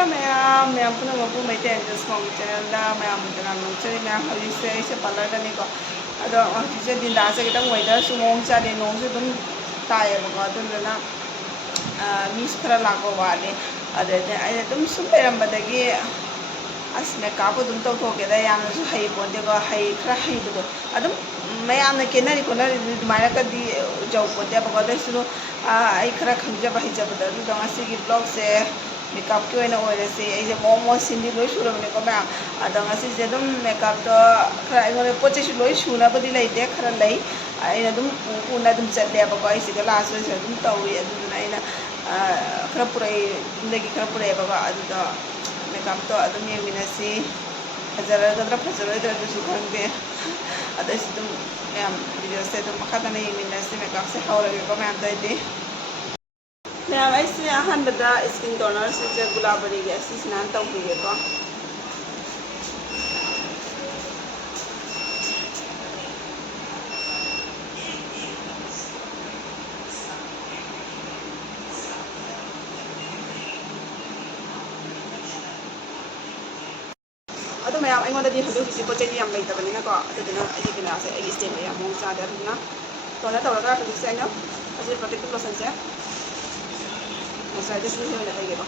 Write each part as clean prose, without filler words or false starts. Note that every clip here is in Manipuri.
Hello ma'am puna mapu mai ten just mong channel da ma'am da nong chari ma'am hari se parlor da ni ko ado hari se din da se kita weather su mong cha de nong su dum tai ba ko dum na miss khara la ko wa de ade de ai dum sum peram ba da gi as makeup dum to ko ke da yam su hai bon de ko hai khara hai bu adum mayam na kenari ko na dumara ka di jaw ko de ba ko da su ai khara khanja ba hi ja ba da du da si gi vlog se makeup ki oina oire se ai je momo sindi loi sura bane ko ma ada ngasi je dum makeup to khara ai ngore poche su loi suna ba di lai de khara lai ai na dum pu na dum chat le ba ko ai se ga last se dum tawi adu na ai na khara purai dum khara purai ba adu da makeup to adum ye minasi ajara gadra phajara da du su khangde ada se dum ma'am video se dum makha na ye minasi makeup se hawra ko ma'am dai de ma'am I see ahanbada skin toner se gulabari ge asi snan tawbiye ko ado ma'am ai ngoda di hadu si ko chei yam lai ta bani na ko aduna ai kina se ai stem ya mong cha da na toner tawra ka se nya asi protective lotion se asa just ni na ai ge ko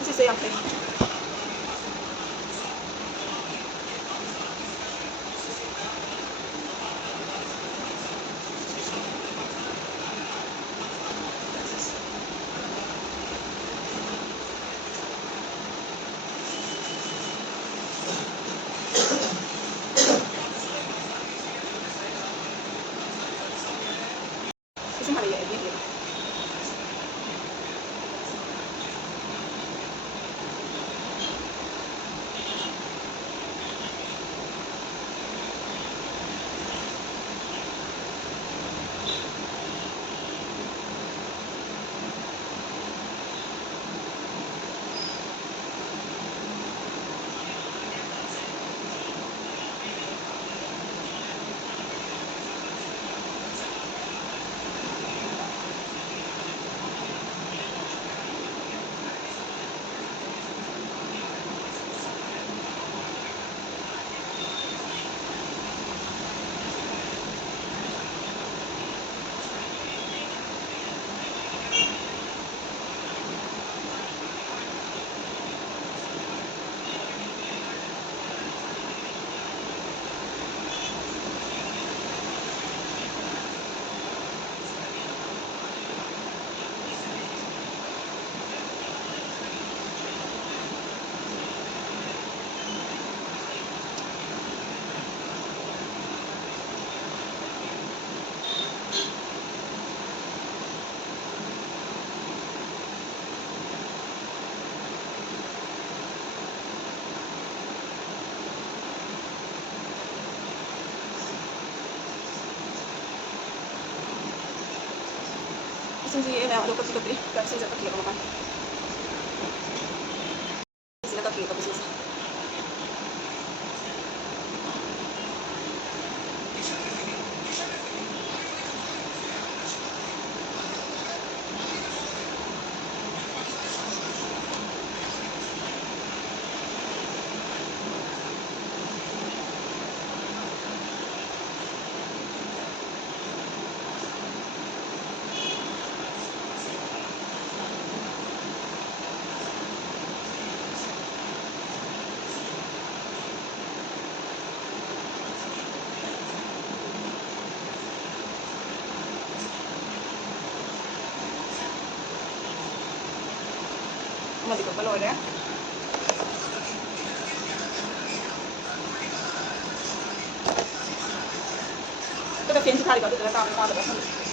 asi se yam pe kasi mali ya ai Sindi ina do ko to pri ka sin sa takli ko man sila takli ko bisis mali ko palo ya to fian si thari ko to ta ta ta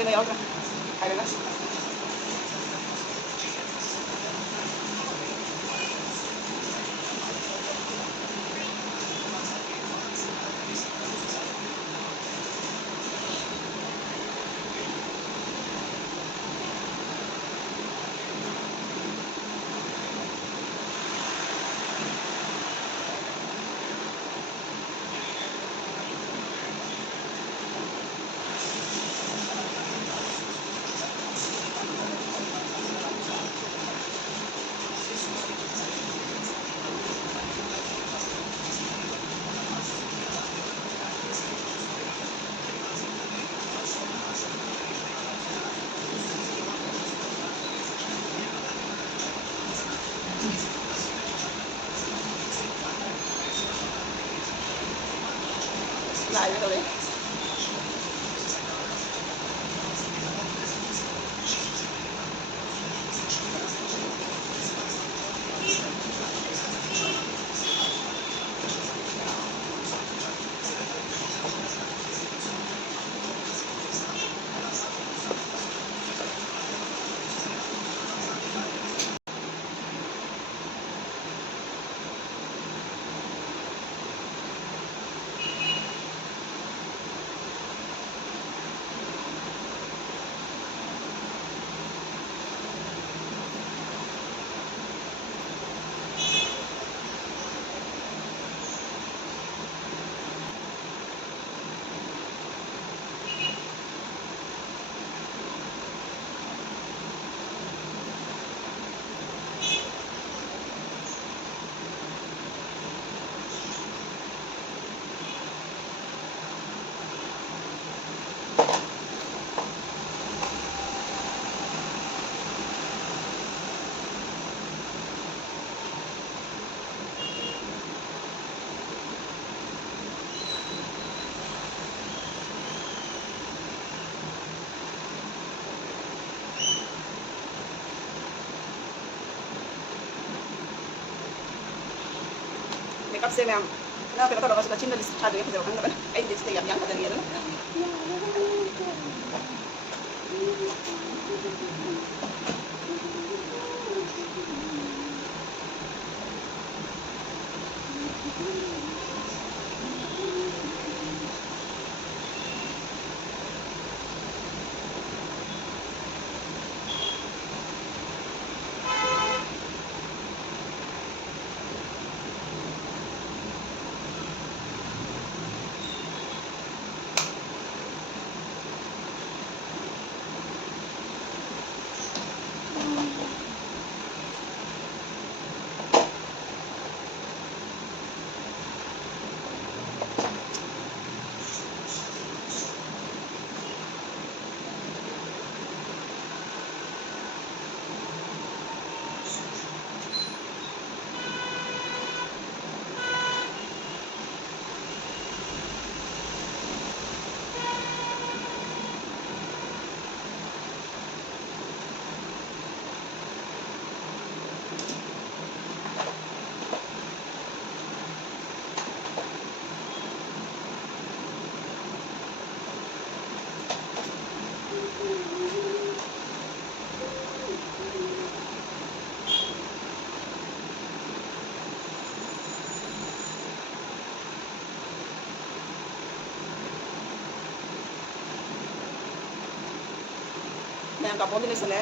kena yaudra. Ayo na. Lại với tôi đi. Meakup से मैम ना फिर तो लोगों से चिन्ह लिस्ट छाड़ देंगे फिर वो kan ay this day yang kada niya Yang kapon din sila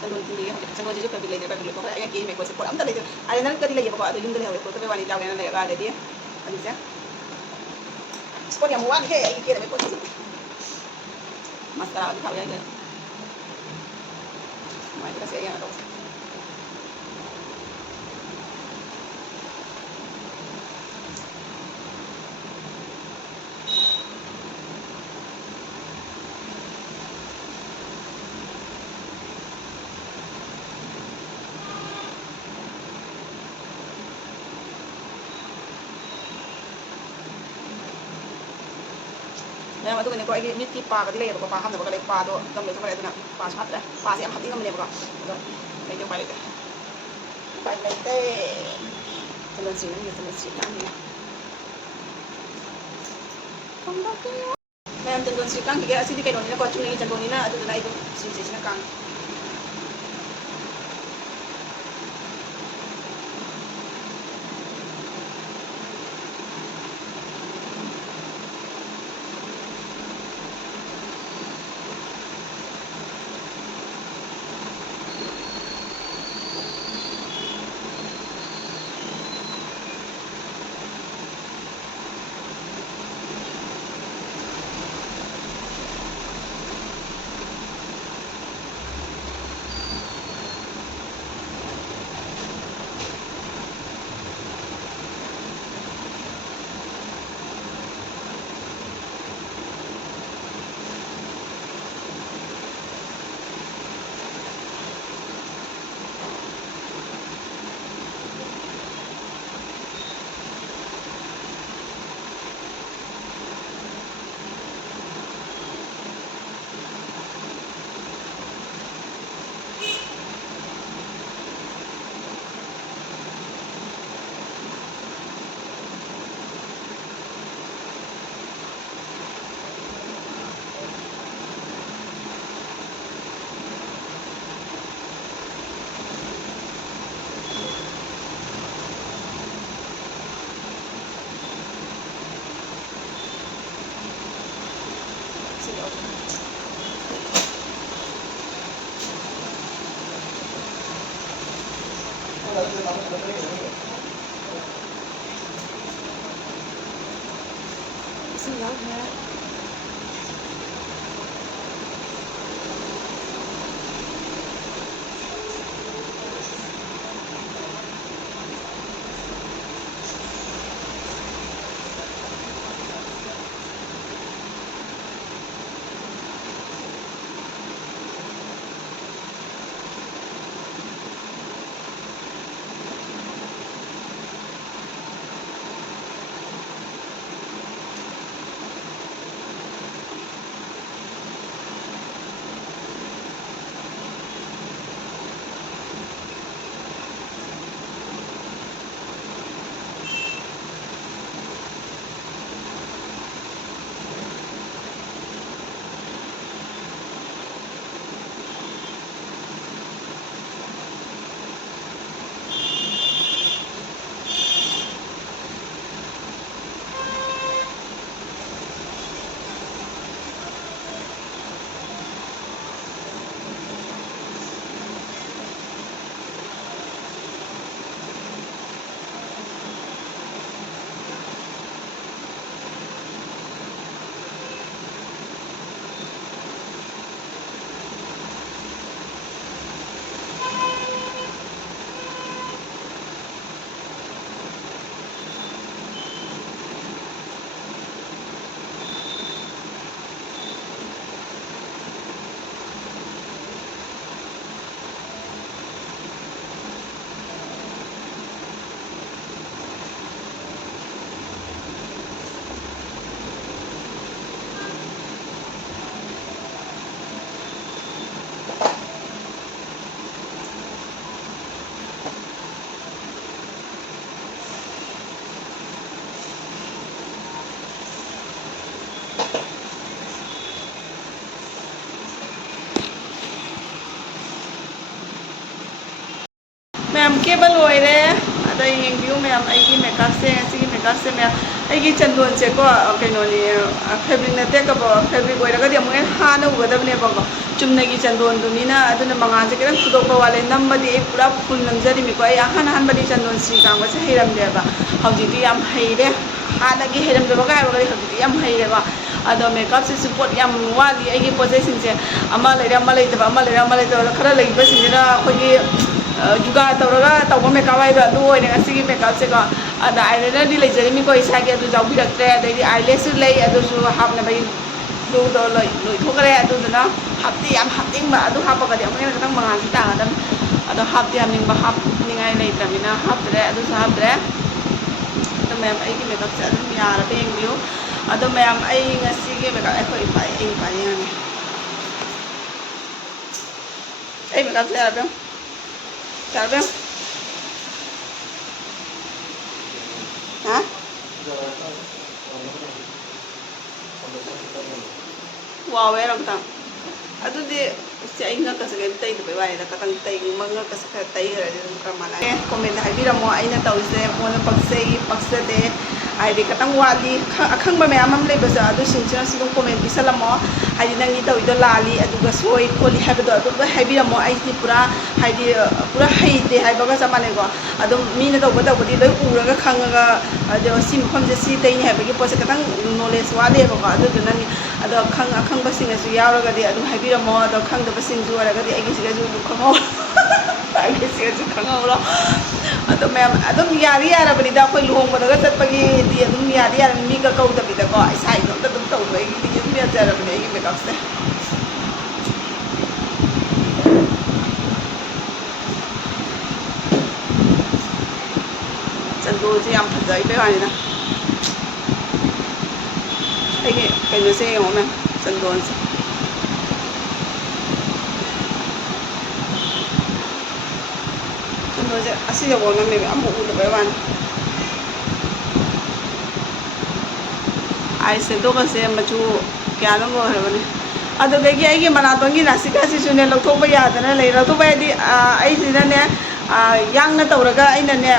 Tanun hindi sangon jiju pabili ko ay ki me ko se por am dali ay nan kadi lagi ko ado yung dali hawe ko tabe wani daw na la ga dia ani sa sport yang muan ke ay ki me ko mas tara ka ya ga mai kasi ay ano Nah, itu kan kalau ini tipa kan dia ya, bapak ham, bapak lepas tu, kita mesti sampai itu nak pas hat lah, pas yang hati kan mana bapak, saya jumpa itu, baik itu, terus sini, terus sini. ꯃꯌꯥꯝ ꯆꯟꯗꯣꯟꯁꯤ ꯀꯥꯡꯈꯤꯒꯦ ꯑꯁꯤꯗꯤ ꯀꯩꯅꯣꯅꯤꯅꯀꯣ ꯆꯨꯝꯅꯒꯤ ꯆꯟꯗꯣꯟꯅꯤꯅ ꯑꯗꯨꯗꯨꯅ ꯑꯩ ꯑꯗꯨꯝ ꯁꯤꯁꯤꯅ ꯀꯥꯡ isang lahat. मैम केबल लोरे अद येंबियो मैम अगी मेकअप से असिगी मेकअप से मैम अगी चंदोन से को कइनोनी फैब्रिक नते कब फैब्रिक ओइरगदि अमुगे हाना उगदबने बको चुमनगी चंदोन दुनिना अदुना मंगा से केरन फुदोक वाले नंबदी ए पूरा फुल नंजरी मिको आई हान हान बदी चंदोन सी कांग से हेरम देबा हौजिदि याम हेरे हानगी हेरम देबा का बगदि हौजिदि याम हेरेबा अदो मेकअप से सपोर्ट याम वाली अगी पोजे सिंसे अमा लेरे अमा लेदबा अमा लेरे अमा लेदबा खरा लेबा सिंजना अखोगी जुगा तौरगा तौबा मेकअप हाइदो अदु ओइने असिगी मेकअप से को अदा आईलाइनर दि लेजरिमी को इसागे अदु जाउबिरक्त्रे अदैदि आईलैश लೈ अदुसु हापना बै दो दो लೈ थोकरे अदुदना हापति याम हापतिंग बा अदु हापगदि अमगे खतंग मंगासि तागदम अदो हापति हामनिंग बा हापनिंगाय लेत्रमिना हापत्रे अदुसु हापत्रे अदो मैम अइगी मेकअप से अदुम यारा बेंबियो अदो मैम अइ ngasiगी मेकअप अखोइ पाई यानी अइ मेकअप से यारा बें Sabe? Hah? Wawe ram tang. Aduh si ay nga kasi kaya tayo diba wala katang tayo mga kasi kaya tayo rin yung kamala. Comment na bira mo ay na tawse mo na pagsay pagsade ay di katang wali akang ba may amam lay basa ado sinjana silong comment bisa mo ay di nang itaw ito lali aduga soy koli habi do aduga hay bira mo ay di pura hay di pura hay di hay baga sa mane ko ado mi na daw ba di loy ura ka khang ga ado sim kham je si tay ni hay bagi po sa katang knowledge wali ko ado nani ado akang ba singa su yaw ga di ado hay bira mo ado khang da basing ju ra ga di ay gi siga ju khang ay gi siga ju khang lo ado ma'am ado yari yara bani da koi luhong ba ga tat pagi di ado yari yara mi ga kau da bi da ko ai sai no da dum tau ai di ju mi jara bani ai makeup se chandu ji yam phajai be wani na ai ge kai no se yo ma'am chandu se así de bueno me amo uno pero van ay se do ka se machu kya no mo harbane ado de gi ai gi mana to gi nasika si sune lo thok ba ya da na le lo to ba di ai sina ne yang na tawraga aina ne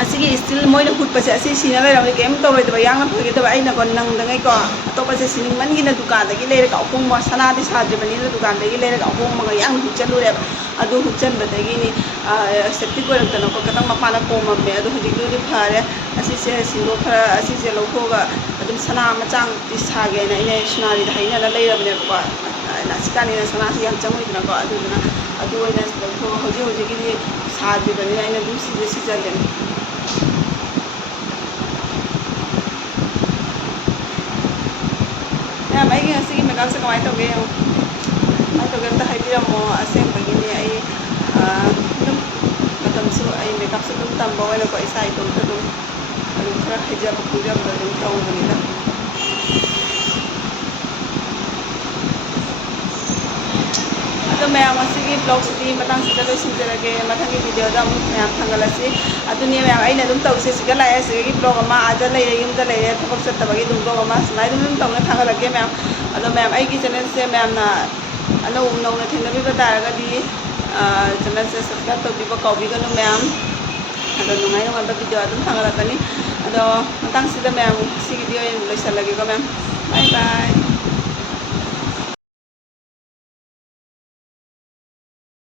asigi still moi na hut pa se asi sina le ram kem to re da yang na phage da aina ko nang da ngai ko to pa se sining man gi na dukan da gi le ka opong ma sana di sa je bani na dukan da gi le ka opong ma yang hu chalu re adu hu chan ba da gi ni septic ko rakta no ko katang ma pa na ko ma me adu hu di du phare asi se sindo khara asi se lo ko ga adum sana ma chang ti sa ge na ine sunari da haina la le ra bane ko na sikani na sana si yang chang oi na ko adu na adu oi na ko hoji hoji gi sa je bani na ina dum si ja le mấy cái gì mà con sẽ nói tao ghê không? Nói tao ghê tao hay biết mo xem cái này ai lúc mà tầm số ai makeup sẽ đúng tầm bao là có ai sai tụi tao đúng đúng khá hay giờ một cú giờ rồi đúng tao rồi nè तो मैं मसी की ब्लॉग सिटी मतंग सिदा लो सिंजरगे मथंगी वीडियो दा मैं थंगलसी अदुनी मैं आइना दुम तौसे सिगा लाया सिगी ब्लॉग अमा आजा लेरे युमदा लेरे थबक सत्तबगी दुम ब्लॉग अमा समाय दुम तौना थंगलगे मैं अदो मैं आई की चैनल से मैं ना अनो नौना थेंगबी बतारगा दी चैनल से सब्सक्राइब तौबीबा कौबीगनो मैं अदो नुंगाई नुंगा वीडियो दुम थंगलकनी अदो मतंग सिदा मैं सिगी वीडियो लोइसलगे को मैं बाय बाय